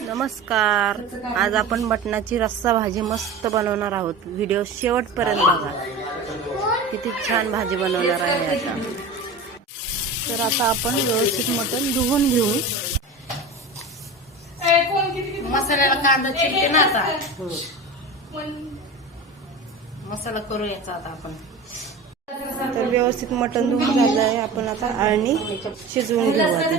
नमस्कार. आज आपण मटणाची रस्सा भाजी मस्त बनवणार आहोत. व्हिडिओ शेवटपर्यंत बघा. किती छान भाजी बनवणार आहे आता. तर आता आपण व्यवस्थित मटण धुवून घेऊ. मसाल्याला कांदा चिरते ना आता. मसाला करू याचा आता आपण. तर व्यवस्थित मटण धुवून झालं आहे. आपण आता अळणी शिजवून घेऊ.